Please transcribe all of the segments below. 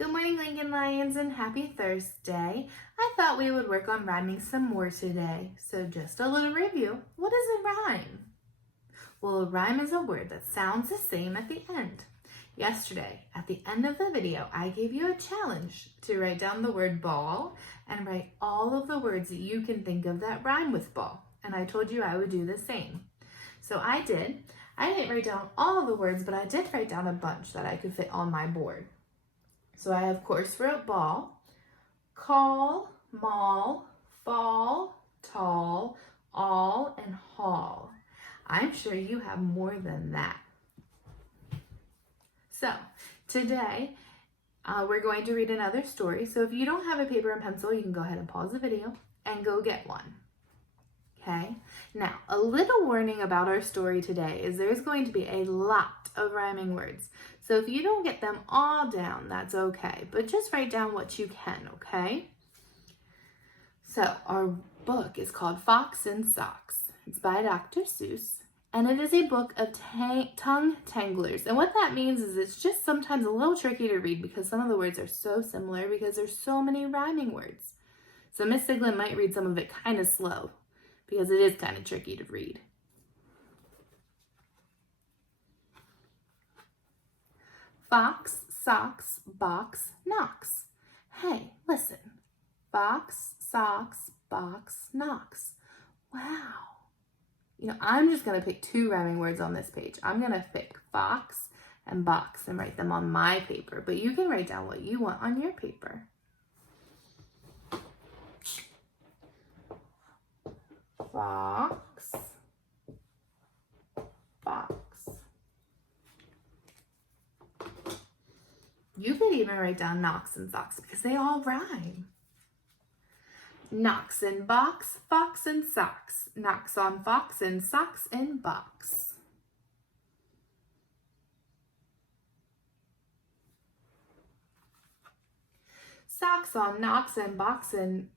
Good morning, Lincoln Lions, and happy Thursday. I thought we would work on rhyming some more today. So just a little review. What is a rhyme? Well, a rhyme is a word that sounds the same at the end. Yesterday, at the end of the video, I gave you a challenge to write down the word ball and write all of the words that you can think of that rhyme with ball. And I told you I would do the same. So I did. I didn't write down all of the words, but I did write down a bunch that I could fit on my board. So I, of course, wrote ball, call, maul, fall, tall, all, and haul. I'm sure you have more than that. So today, we're going to read another story. So if you don't have a paper and pencil, you can go ahead and pause the video and go get one. Okay, now a little warning about our story today is there's going to be a lot of rhyming words. So if you don't get them all down, that's okay, but just write down what you can, okay? So our book is called Fox and Socks. It's by Dr. Seuss, and it is a book of tongue tanglers. And what that means is it's just sometimes a little tricky to read because some of the words are so similar because there's so many rhyming words. So Miss Siglin might read some of it kind of slow, because it is kind of tricky to read. Fox, socks, box, knocks. Hey, listen. Fox, socks, box, knocks. Wow. I'm just going to pick two rhyming words on this page. I'm going to pick fox and box and write them on my paper, but you can write down what you want on your paper. Fox, box. You could even write down knocks and socks because they all rhyme. Knocks in box, fox and socks. Knocks on fox and socks in box. Socks on knocks and box and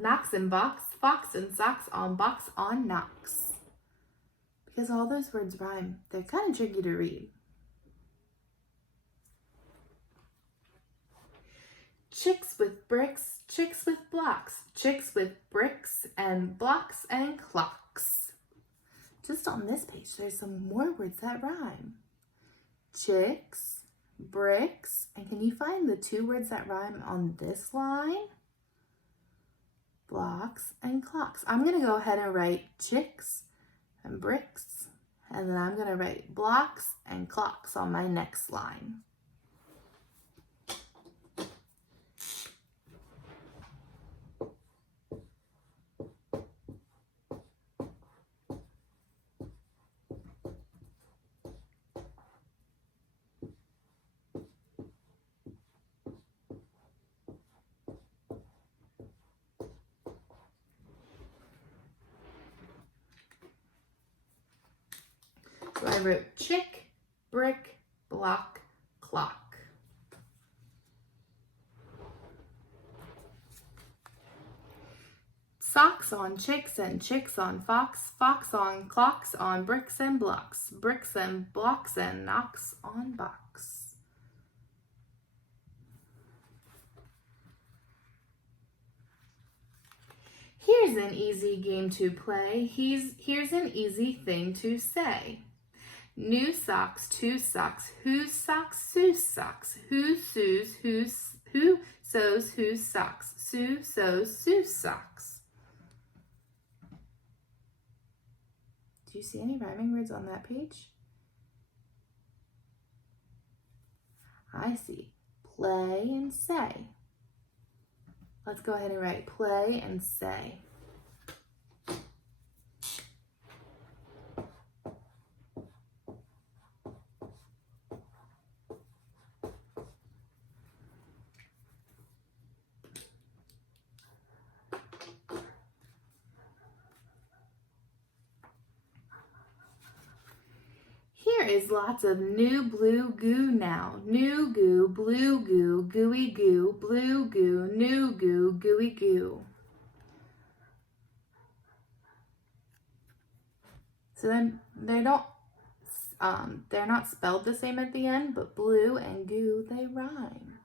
knocks and box, fox and socks on box on knocks. Because all those words rhyme, they're kind of tricky to read. Chicks with bricks, chicks with blocks, chicks with bricks and blocks and clocks. Just on this page, there's some more words that rhyme. Chicks, bricks, and can you find the two words that rhyme on this line? Blocks and clocks. I'm going to go ahead and write chicks and bricks, and then I'm going to write blocks and clocks on my next line. So I wrote chick, brick, block, clock. Socks on chicks and chicks on fox, fox on clocks on bricks and blocks, bricks and blocks and knocks on box. Here's an easy game to play. Here's an easy thing to say. New socks, two socks, whose socks, Sue's socks, who sews, who sews, whose socks, Sue sews, Sue's socks. Do you see any rhyming words on that page? I see play and say. Let's go ahead and write play and say. Here is lots of new blue goo now. New goo, blue goo, gooey goo, blue goo, new goo, gooey goo. So then they're not spelled the same at the end, but blue and goo, they rhyme.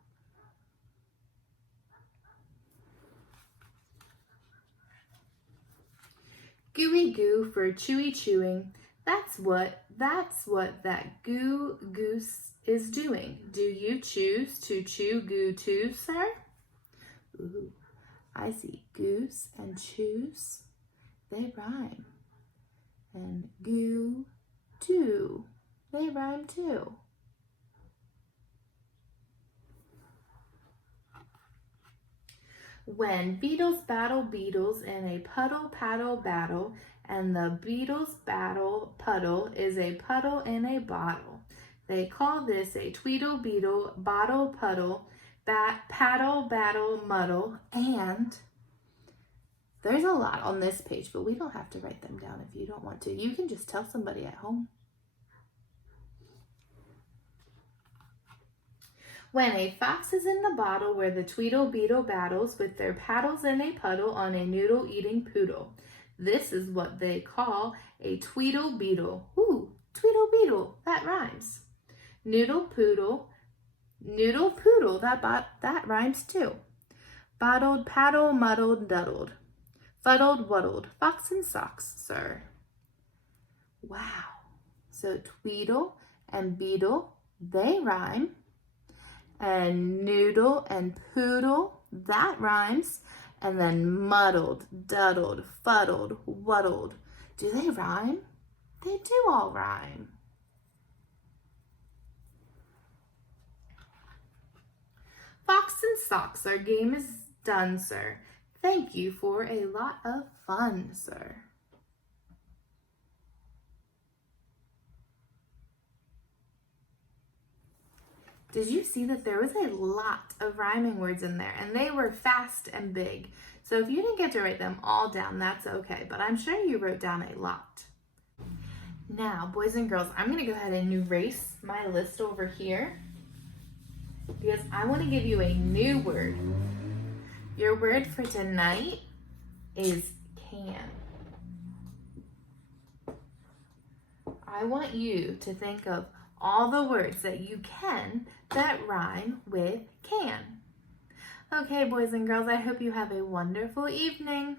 goo for chewy chewing. That's what that goo goose is doing. Do you choose to chew goo too, sir? Ooh, I see goose and choose. They rhyme. And goo too. They rhyme too. When beetles battle beetles in a puddle paddle battle, and the beetles battle puddle is a puddle in a bottle. They call this a tweedle beetle bottle puddle paddle battle muddle. And there's a lot on this page, but we don't have to write them down if you don't want to. You can just tell somebody at home. When a fox is in the bottle where the tweedle beetle battles with their paddles in a puddle on a noodle eating poodle. This is what they call a tweedle beetle. Ooh, tweedle beetle, that rhymes. Noodle poodle, that rhymes too. Bottled, paddle, muddled, duddled. Fuddled, wuddled, fox and socks, sir. Wow. So tweedle and beetle, they rhyme. And noodle and poodle, that rhymes. And then muddled, duddled, fuddled, wuddled. Do they rhyme? They do all rhyme. Fox and socks, our game is done, sir. Thank you for a lot of fun, sir. Did you see that there was a lot of rhyming words in there, and they were fast and big? So if you didn't get to write them all down, that's okay, but I'm sure you wrote down a lot. Now, boys and girls, I'm gonna go ahead and erase my list over here because I wanna give you a new word. Your word for tonight is can. I want you to think of all the words that you can that rhyme with can. Okay, boys and girls, I hope you have a wonderful evening.